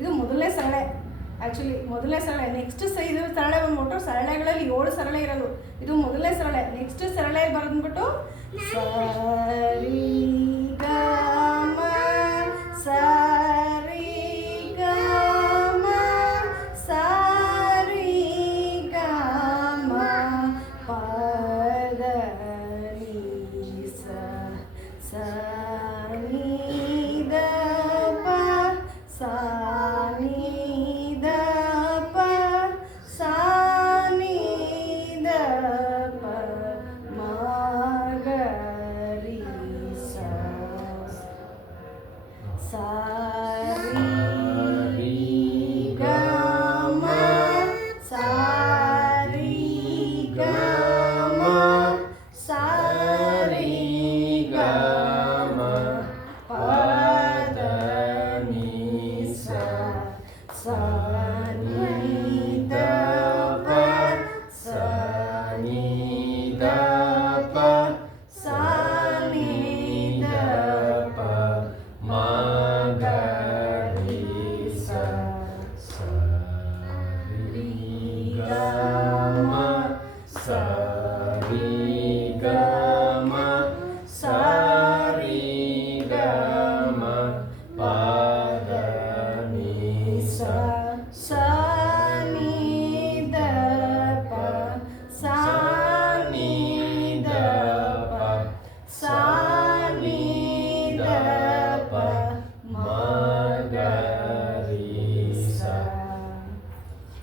ಇದು ಮೊದಲನೇ ಸರಳೆ. ಆ್ಯಕ್ಚುಲಿ ಮೊದಲನೇ ಸರಳೆ. ನೆಕ್ಸ್ಟ್ ಇದು ಸರಳೆ ಬಂದ್ಬಿಟ್ಟು ಸರಳೆಗಳಲ್ಲಿ 7 ಸರಳೆ ಇರೋದು. ಇದು ಮೊದಲನೇ ಸರಳೆ. ನೆಕ್ಸ್ಟ್ ಸರಳೆ ಬಂದ್ಬಿಟ್ಟು ಸರಿ ಗ ಮ ಸರಿ ಗ ಮ ಸರಿ ಗ ಮ ಪದ ನಿ ಸ ಸ ನಿ ದ ಪ ಸ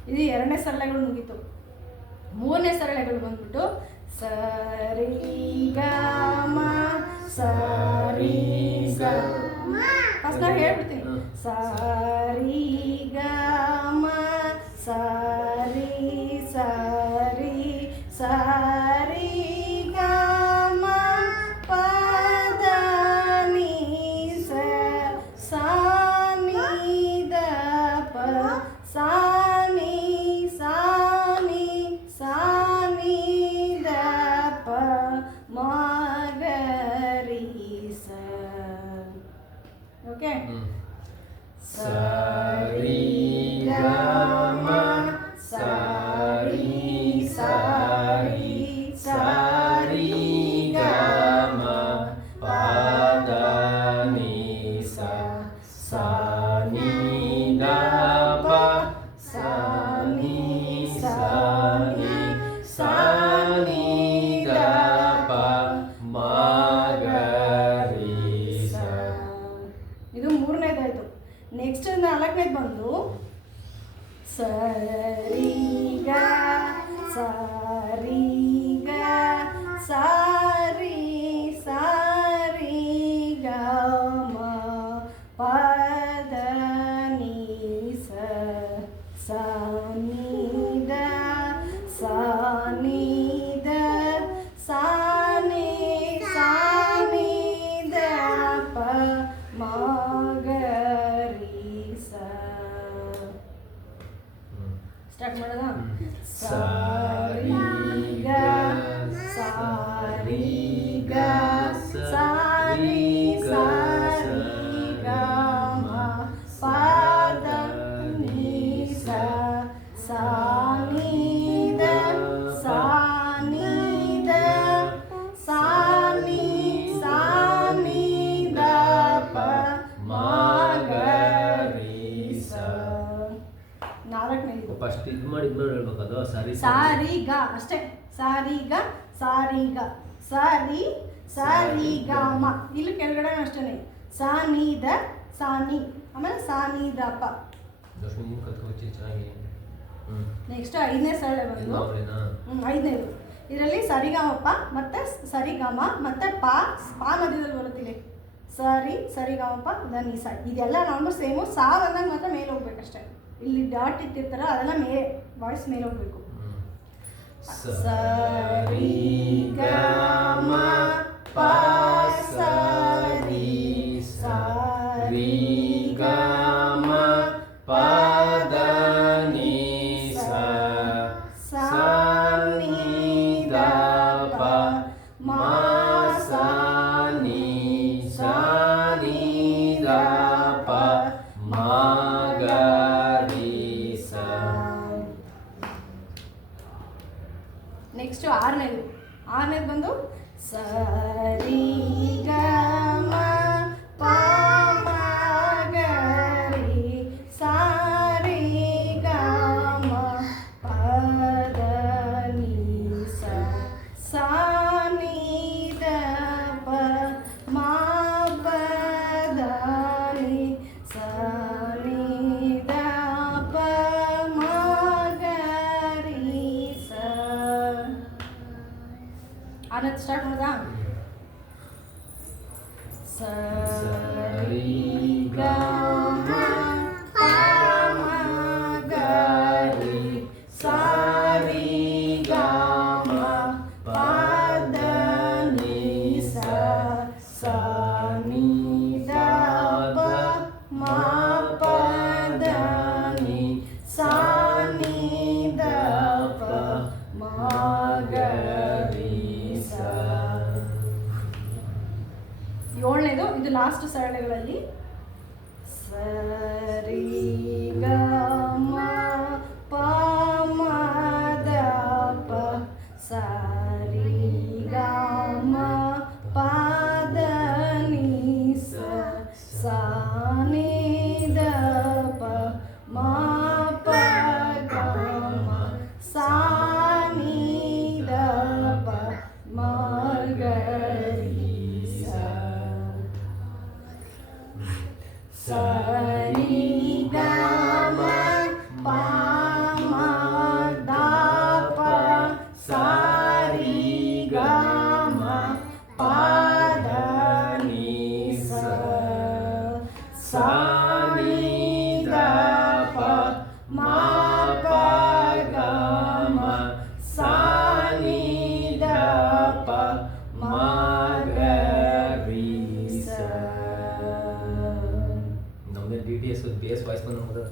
ಇದು ಎರಡನೇ ಸರಳೆಗಳು ಮುಗೀತು. ಮೂರನೇ ಸರಳೆಗಳು ಬಂದ್ಬಿಟ್ಟು ಸರಿ ಗ ಮ ಸರಿ ಗ. ಫಸ್ಟ್ ನಾನು ಹೇಳ್ಬಿಡ್ತೀನಿ. ಸರಿ ಗ ಮ ಸರಿ ಸರಿ ಸರಿ ಗ ಮ ಪದ ನಿ ಸ ಸ ನಿ ದ ಪ ಸ ಓಕೆ. ಸರಿ ಗ ಮ ಸರಿ ಸರಿ ಸರಿ ಗ ಮ ಪದ ನಿ ಸ ಸ ನಿ ದ ಪ ಸ ನಿ ಸ ನಿ ಸ ನಿ ದ ಪ ಮ ಗ ರಿ ಸ. ಇದು ಮೂರನೇದಾಯಿತು. ನೆಕ್ಸ್ಟ್ 4ನೇದು ಬಂದು ಸರಿ ಗ ಸರಿ ಗ ಸರಿ ಸರಿ ಗ ಮ ಪದ ನಿ ಸ ಸ ನಿ ದ ಸ ನಿ ದ ಸ ನಿ ಸ ನಿ ದ ಪ ಮ ಗ ರಿ ಸ. ಸ್ಟಾರ್ಟ್ ಮಾಡೋದ. ಸರಿ ಗ ಸರಿ ಗ ಸರಿ ಸರಿ ಗ ಮ ಪದ ನಿ ಸ ಸ ನಿ ದ ಸ ನಿ ದ ಸ ನಿ ಸ ನಿ ದ ಪ ಮ ಗ ರಿ ಸ. 4ನೇದು ಫಸ್ಟ್ ಇದು ಮಾಡಿ ಹೇಳ್ಬೇಕದು. ಸರಿ ಸಾರಿ ಗ ಅಷ್ಟೇ. ಸಾರಿ ಗ ಸಾರಿ ಗ ಸರಿ ಸರಿ ಗ ಮ. ಇಲ್ಲಿ ಕೆಳಗಡೆ ಅಷ್ಟೇ ಸ ನಿ ದ ಸ ನಿ ಆಮೇಲೆ ಸ ನಿ ದ ಪ ಲಕ್ಷ್ಮಿ ನೀನು ಕಲ್ತ್ಕೊಚ್ಚಿ ಚೆನ್ನಾಗಿ. ಹ್ಞೂ ನೆಕ್ಸ್ಟ್ 5ನೇ ಸರಳ ಇದು ಬಂದು ಮಾಮೂಲಿನಾ? 5ನೇದು. ಇದರಲ್ಲಿ ಸರಿಗಮಪ ಮತ್ತು ಸರಿಗಮ ಮತ್ತು ಪಾ ಮಧ್ಯದಲ್ಲಿ ಬರುತ್ತಿದೆ. ಸರಿಗಮಪ ಧನಿ ಸಾ ಇದೆಲ್ಲ ನಾರ್ಮಲ್ ಸೇಮು. ಸಾ ಬಂದಾಗ ಮಾತ್ರ ಮೇಲೆ ಹೋಗ್ಬೇಕಷ್ಟೇ. ಇಲ್ಲಿ ಡಾಟ್ ಇಟ್ಟಿರ್ತಾರ ಅದೆಲ್ಲ ವಾಯ್ಸ್ ಮೇಲೆ ಹೋಗ್ಬೇಕು. ಸರಿ ಗ ಮ ಪ ಸರಿ ಸರಿ ಗ ಮ ಪ ದ ನಿ ಸ ಸ ನಿ ದ ಪ ಮ ಸ ನಿ ಸ ನಿ ದ ಪ ಮ ಗ ರಿ ಸ. ನೆಕ್ಸ್ಟ್ 6ನೇದು ಬಂದು ಸರಿ ಗ ಮ ಪ ಮ ಗ ರಿ ಸರಿ ಗ ಮ ಪ ದ ನಿ ಸ ಸ ನಿ ದ ಪ ಮ ಪ ದ ನಿ ಸ ನಿ ದ ಪ ಮ ಗ ರಿ ಸ. ಆನಂದ್ ಸ್ಟಾರ್ಟ್ ಮಾಡೋದಾ? ಸರಿ ಗ ಮ ಪ ಮ ಗ ರಿ ಸರಿ ಗ ಮ ಪ ದ ನಿ ಸ ಸ ನಿ ದ ಪ ಮ ಪ ದ ನಿ ಸ ನಿ ದ ಪ ಮ ಗ ರಿ ಸ. 7ನೇದು ಇದು ಲಾಸ್ಟ್ ಸರಳಗಳಲ್ಲಿ. ಸರಿ ಗ ಮ ಪ ಮ ದ ಪ ಸರಿ ಗ ಮ ಪ ದ ನಿ ಸ ಸ ನಿ ದ ಪ ಮ ಪ ಗ ಮ ಸ ನಿ ದ ಪ ಮ ಗ ರಿ ಸ. ಸರಿ ಗ ಮ ಪ ಮ ದ ಪ ಸರಿ ಗ ಮ ಪ ದ ನಿ ಸ ಸ ನಿ ದ ಪ ಮ ಪ ಗ ಮ ಸ ನಿ ದ ಪ ಮ ಗ ರಿ ಸ. ನಮ್ಮದೇ BTS ಬೇಸ್ ವಾಯ್ಸ್ ಬಂದು